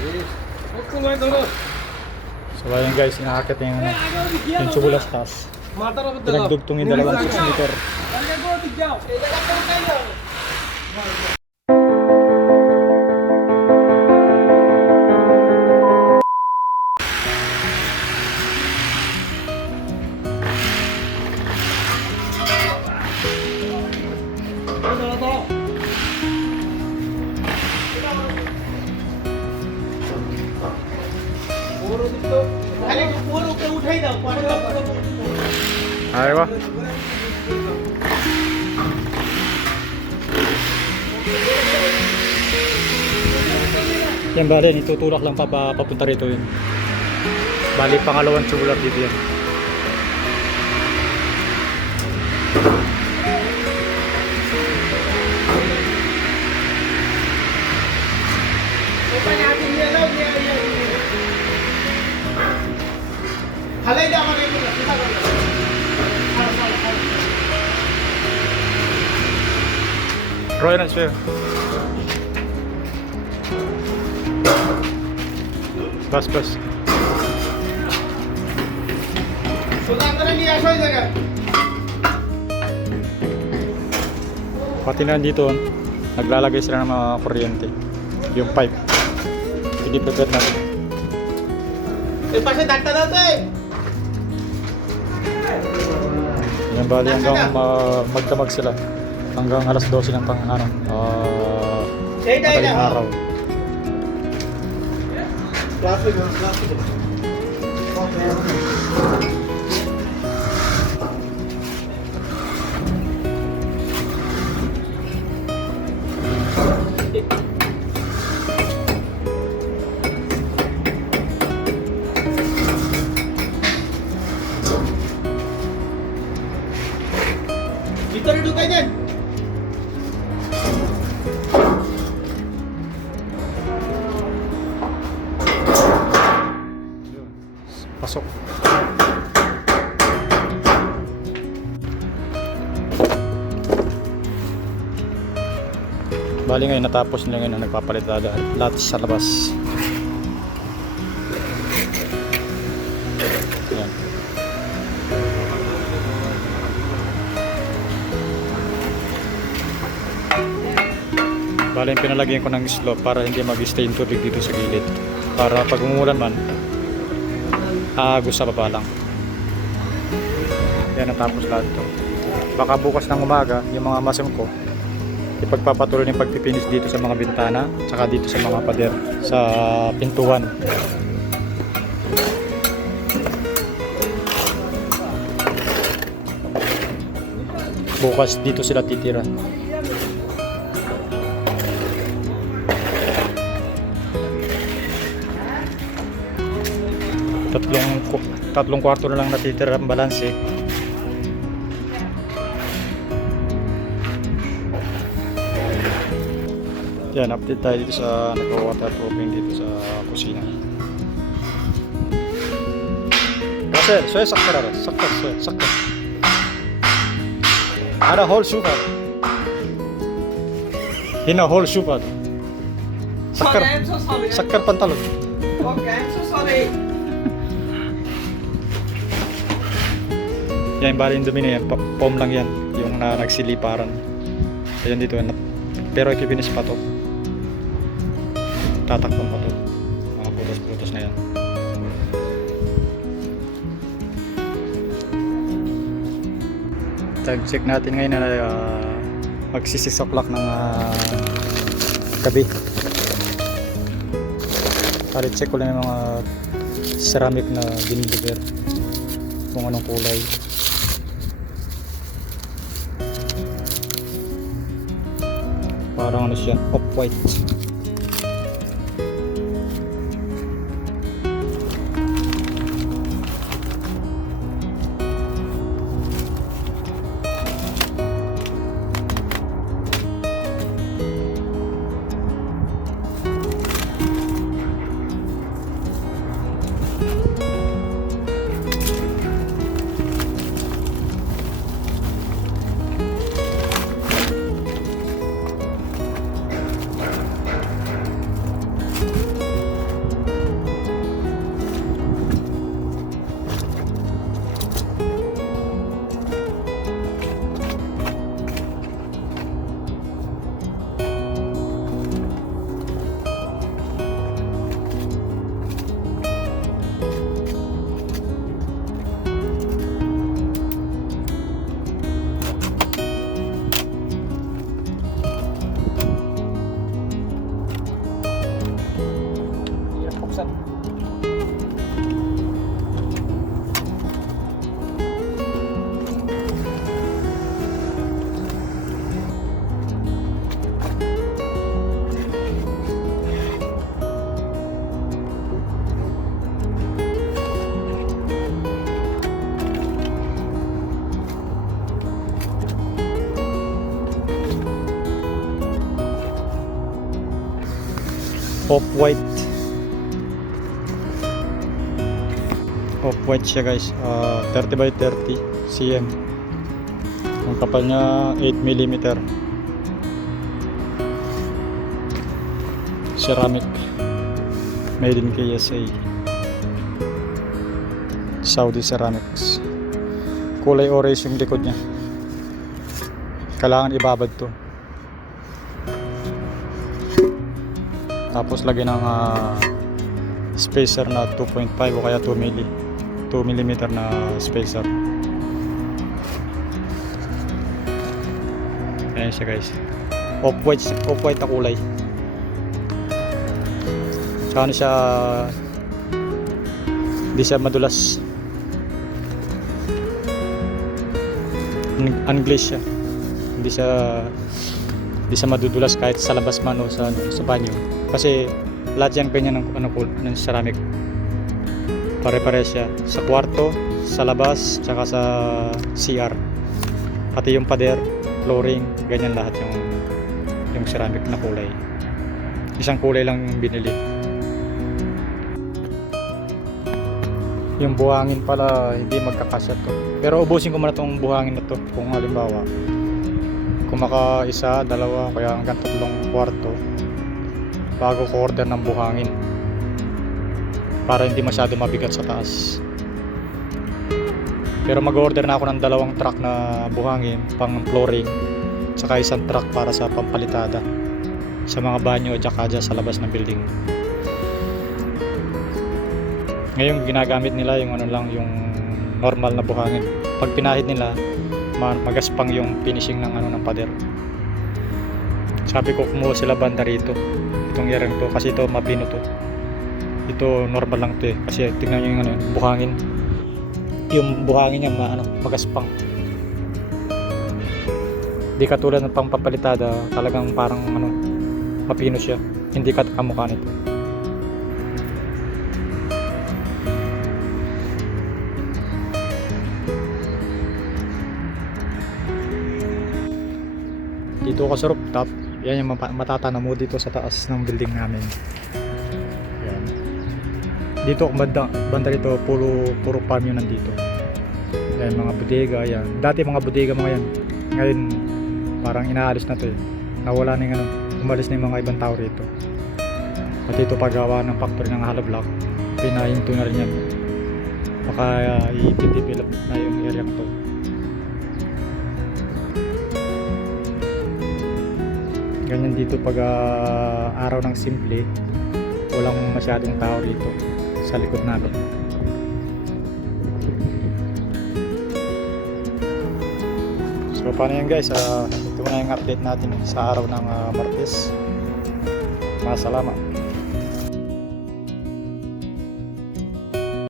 So ayun guys, inaakit yung tubulas taas. Pinagdugtong yung dalawang 6 meter. Ay ba? Yan bali, itutulak lang papunta rito yun. Bali, pangalawang tubular dito yan. Roy na siya. Bas. Pati na dito, naglalagay sila ng mga kuryente. Yung pipe. Sige, prepare natin. Yan bali hanggang magdamag sila. Hanggang alas 12 ng madaling araw. Dito rin kayo dyan. Pasok. Bali ngayon natapos nila ngayon, nagpapalit lahat sa labas. Ayan. Bali pinalagyan ko ng slope para hindi mag-stay yung tubig dito sa gilid. Para pag umulan man, agos sa baba lang. Yan, natapos lahat ito. Baka bukas ng umaga yung mga masim ko ipagpapatuloy ng pagpipinis dito sa mga bintana tsaka dito sa mga pader sa pintuan. Bukas dito sila titira. Tatlong kwarto na lang natitira ang balanse. Yan, update tayo dito sa nagwa-waterproofing dito sa kusina. Kasi, sakta. Ada whole super. Hina whole super. Sakar pantalon. Okay, I'm so sorry. Yan, bali yung dumi na yan, foam lang yan, yung nagsiliparan. Ayan dito, pero ikibinis pa to. Tatakpan pa to. Mga putos-putos na yan. Check natin ngayon na magsi 6 o'clock ng gabi. Bali check ko lang yung mga ceramic na dinidiver. Kung anong kulay. Parang ano siya, off-white. Off-white. Off-white siya guys. 30 by 30 cm. Ang kapal niya 8 mm. Ceramic. Made in KSA. Saudi Ceramics. Kulay orange yung likod niya. Kailangan ibabad to. Tapos lagyan ng spacer na 2.5 o kaya 2 mm na spacer. Ayan siya guys. Off-white na kulay. Tsaka ano siya, hindi siya madulas. Unglaze siya. Hindi siya madudulas kahit sa labas man o sa banyo. Kasi lahat yan kanya ng ceramic. Pare-pare siya sa kwarto, sa labas, tsaka sa CR. Pati yung pader, flooring, ganyan lahat yung ceramic na kulay. Isang kulay lang yung binili. Yung buhangin pala hindi magkakasya to. Pero ubusin ko muna tong buhangin na to. Kung halimbawa kung maka isa, dalawa, kaya hanggang 3 kwarto bago ko order ng buhangin para hindi masyado mabigat sa taas. Pero mag-order na ako ng 2 truck na buhangin pang flooring, tsaka isang truck para sa pampalitada sa mga banyo at saka sa labas ng building. Ngayon ginagamit nila yung yung normal na buhangin. Pag pinahid nila, magaspang yung finishing ng pader. Sabi ko kumuha sila banda rito. Itong area to kasi ito mapino to. Ito normal lang to kasi tingnan niyo yung buhangin. Yung buhangin niya magaspang. Di katulad ng pampapalitada, talagang parang mapino siya. Hindi kamukha nito. Dito ako sa rooftop. Yan yung matatanaw mo dito sa taas ng building namin. Yan. Dito banda rito puro farm yun nandito. Yan mga bodega yan. Dati mga bodega mga yan. Ngayon parang inaalis na to eh. Nawala na yung umalis na yung mga ibang tao rito. Pati ito paggawa ng factory ng hollow block. Pinahinto na rin yan. Baka i-develop na yung area to. Ganyan dito pag araw ng simple, walang masyadong tao dito sa likod namin. So paano yan guys, ito na yung update natin sa araw ng Martes. Masalamat.